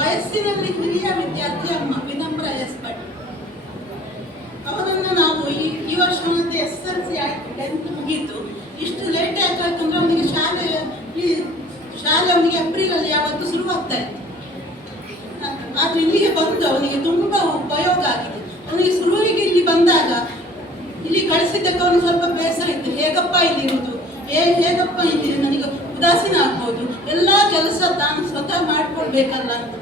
ವಯಸ್ಸಿನಲ್ಲಿ ಹಿರಿಯ ವಿದ್ಯಾರ್ಥಿ ಅಮ್ಮ ವಿನಮ್ರ ಎಸ್ ಭಟ್. ಅವರನ್ನು ನಾವು ಈ ವರ್ಷ ಮತ್ತೆ SSLC ಆಯ್ತು, 10th ಮುಗೀತು. ಇಷ್ಟು ಲೇಟ್ ಯಾಕಾಯ್ತು ಅಂದ್ರೆ ಅವನಿಗೆ ಶಾಲೆ ಅವನಿಗೆ ಏಪ್ರಿಲಲ್ಲಿ ಯಾವತ್ತು ಶುರುವಾಗ್ತಾ ಇತ್ತು. ಆದರೆ ಇಲ್ಲಿಗೆ ಬಂದು ಅವನಿಗೆ ತುಂಬ ಉಪಯೋಗ ಆಗಿದೆ. ಅವನಿಗೆ ಶುರುವಿಗೆ ಇಲ್ಲಿ ಬಂದಾಗ ಇಲ್ಲಿ ಕಳಿಸಿದ್ದಕ್ಕೆ ಅವನಿಗೆ ಸ್ವಲ್ಪ ಬೇಸರ ಇತ್ತು. ಹೇಗಪ್ಪ ಇಲ್ಲಿರುವುದು, ಹೇಗಪ್ಪ ಇಲ್ಲಿ ನನಗೆ ಉದಾಸೀನ ಆಗ್ಬೋದು, ಎಲ್ಲ ಕೆಲಸ ತಾನು ಸ್ವತಃ ಮಾಡ್ಕೊಳ್ಬೇಕಲ್ಲ ಅಂತ.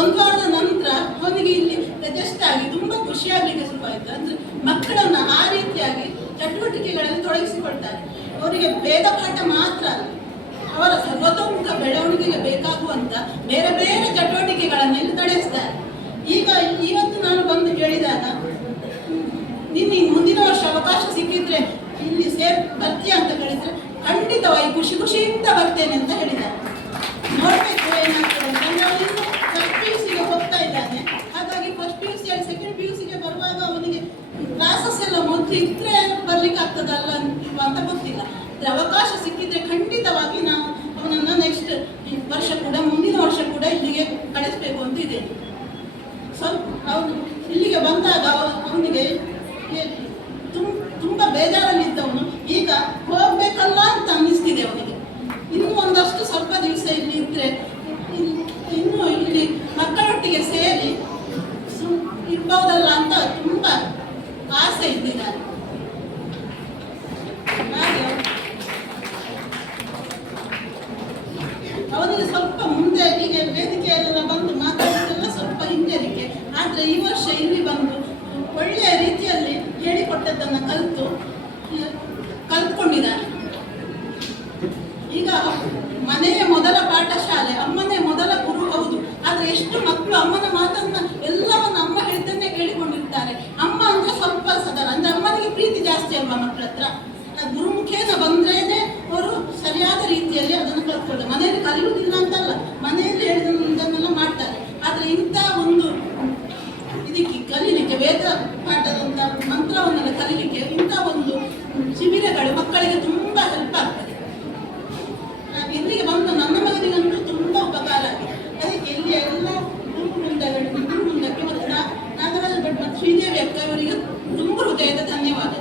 ಒಂದು ವಾರದ ನಂತರ ಅವನಿಗೆ ಇಲ್ಲಿ ಅಡ್ಜಸ್ಟ್ ಆಗಿ ತುಂಬ ಖುಷಿಯಾಗಲಿಕ್ಕೆ ಶುರುವಾಯಿತು. ಅಂದರೆ ಮಕ್ಕಳನ್ನು ಆ ರೀತಿಯಾಗಿ ಚಟುವಟಿಕೆಗಳಲ್ಲಿ ತೊಡಗಿಸಿಕೊಳ್ತಾರೆ. ಅವರಿಗೆ ಬೇಗ ಪಾಠ ಮಾತ್ರ ಅಲ್ಲ, ಅವರ ಸರ್ವತೋಮುಖ ಬೆಳವಣಿಗೆಗೆ ಬೇಕಾಗುವಂಥ ಬೇರೆ ಬೇರೆ ಚಟುವಟಿಕೆಗಳನ್ನು ಇಲ್ಲಿ ನಡೆಸ್ತಾರೆ. ಇವತ್ತು ನಾನು ಬಂದು ಕೇಳಿದಾಗ ನಿನ್ನ ಮುಂದಿನ ವರ್ಷ ಅವಕಾಶ ಸಿಕ್ಕಿದ್ರೆ ಇಲ್ಲಿ ಬರ್ತೀಯ ಅಂತ ಹೇಳಿದ್ರೆ ಖಂಡಿತವಾಗಿ ಖುಷಿಯಿಂದ ಬರ್ತೇನೆ ಅಂತ ಹೇಳಿದ್ದಾರೆ. ನೋಡಬೇಕು ಏನಾಗ್ತದೆ ಅಂದರೆ ಅವನಿನ್ನು ಫಸ್ಟ್ PUC ಹೋಗ್ತಾ ಇದ್ದಾನೆ. ಹಾಗಾಗಿ ಫಸ್ಟ್ PUC ಸೆಕೆಂಡ್ PUC ಬರುವಾಗ ಅವನಿಗೆ ಕ್ಲಾಸಸ್ ಎಲ್ಲ ಮೊದಲು ಇದ್ರೆ ಬರ್ಲಿಕ್ಕೆ ಆಗ್ತದಲ್ಲ ಅಂತ ಗೊತ್ತಿಲ್ಲ. ಆದರೆ ಅವಕಾಶ ಸಿಕ್ಕಿದ್ರೆ ಖಂಡಿತವಾಗಿ ನಾವು ಅವನನ್ನು ನೆಕ್ಸ್ಟ್ ವರ್ಷ ಕೂಡ ಮುಂದಿನ ವರ್ಷ ಕೂಡ ಇಲ್ಲಿಗೆ ಕಳಿಸ್ಬೇಕು ಅಂತ ಇದೆ. ಸ್ವಲ್ಪ ಅವನು ಇಲ್ಲಿಗೆ ಬಂದಾಗ ಅವನಿಗೆ ತುಂಬ ಬೇಜಾರಲ್ಲಿದ್ದವನು ಈಗ ಹೋಗ್ಬೇಕಲ್ಲ ಅಂತ ಅನ್ನಿಸ್ತಿದೆ ಅವನಿಗೆ. ಇನ್ನೂ ಒಂದಷ್ಟು ಸ್ವಲ್ಪ ದಿವಸ ಇಲ್ಲಿ ಇದ್ರೆ ಇನ್ನು ಇಲ್ಲಿ ಮಕ್ಕಳೊಟ್ಟಿಗೆ ಸೇರಿ ಇರ್ಬೋದಲ್ಲ ಅಂತ ತುಂಬ ಆಸೆ ಇದ್ದಿದ್ದಾರೆ. ಹಾಗೆ ಅವನಿಗೆ ಸ್ವಲ್ಪ ಮುಂದೆ ಹೀಗೆ ವೇದಿಕೆಯಲ್ಲೆಲ್ಲ ಬಂದು ಮಾತಾಡೋದೆಲ್ಲ ಸ್ವಲ್ಪ ಹಿಂಜರಿಕೆ. ಆದರೆ ಈ ವರ್ಷ ಇಲ್ಲಿ ಬಂದು ಒಳ್ಳೆಯ ರೀತಿಯಲ್ಲಿ ಹೇಳಿಕೊಟ್ಟದ್ದನ್ನು ಕಲ್ತ್ಕೊಂಡಿದ್ದಾನೆ. ಈಗ ಮನೆಯ ಮೊದಲ ಪಾಠಶಾಲೆ, ಅಮ್ಮನೇ ಮೊದಲ ಗುರು ಹೌದು. ಆದರೆ ಎಷ್ಟು ಮಕ್ಕಳು ಅಮ್ಮನ ಮಾತನ್ನ ಎಲ್ಲವನ್ನು ಅಮ್ಮ ಹೇಳ್ತೇನೆ ಕೇಳಿಕೊಂಡಿರ್ತಾರೆ. ಅಮ್ಮ ಅಂದ್ರೆ ಸ್ವಲ್ಪ ಸದಾ ಅಂದ್ರೆ ಅಮ್ಮನಿಗೆ ಪ್ರೀತಿ ಜಾಸ್ತಿ ಅಲ್ವಾ ಮಕ್ಕಳ ಹತ್ರ. ಗುರುಮುಖೇನ ಬಂದ್ರೇನೆ ಅವರು ಸರಿಯಾದ ರೀತಿಯಲ್ಲಿ ಅದನ್ನು ಕಲ್ತ್ಕೊಳ್ಳೋದು. ಮನೆಯಲ್ಲಿ ಕಲಿಯುವುದಿಲ್ಲ ಅಂತಲ್ಲ, ಮನೆಯಲ್ಲಿ ಹೇಳಿದನ್ನೆಲ್ಲ ಮಾಡ್ತಾರೆ. ಆದರೆ ಇಂಥ ಒಂದು ಇದಕ್ಕೆ ಕಲೀಲಿಕ್ಕೆ, ವೇದ ಪಾಠದಂಥ ಮಂತ್ರವನ್ನೆಲ್ಲ ಕಲೀಲಿಕ್ಕೆ ಇಂಥ ಒಂದು ಶಿಬಿರಗಳು ಮಕ್ಕಳಿಗೆ ತುಂಬ ಹೆಲ್ಪ್ ಆಗ್ತದೆ. ಇಲ್ಲಿಗೆ ಬಂದು ನನ್ನ ಮಗನಿಗಂತೂ ತುಂಬ ಉಪಕಾರ ಆಗಿದೆ. ಅದಕ್ಕೆ ಇಲ್ಲಿ ಎಲ್ಲ ಮುಂದಕ್ಕೆ ಮತ್ತು ನಾಗರಾಜ್ ಭಟ್ ಮತ್ತು ಶ್ರೀದೇವಿ ಅಕ್ಕ ಇವರಿಗೆ ತುಂಬ ಹೃದಯದ ಧನ್ಯವಾದ.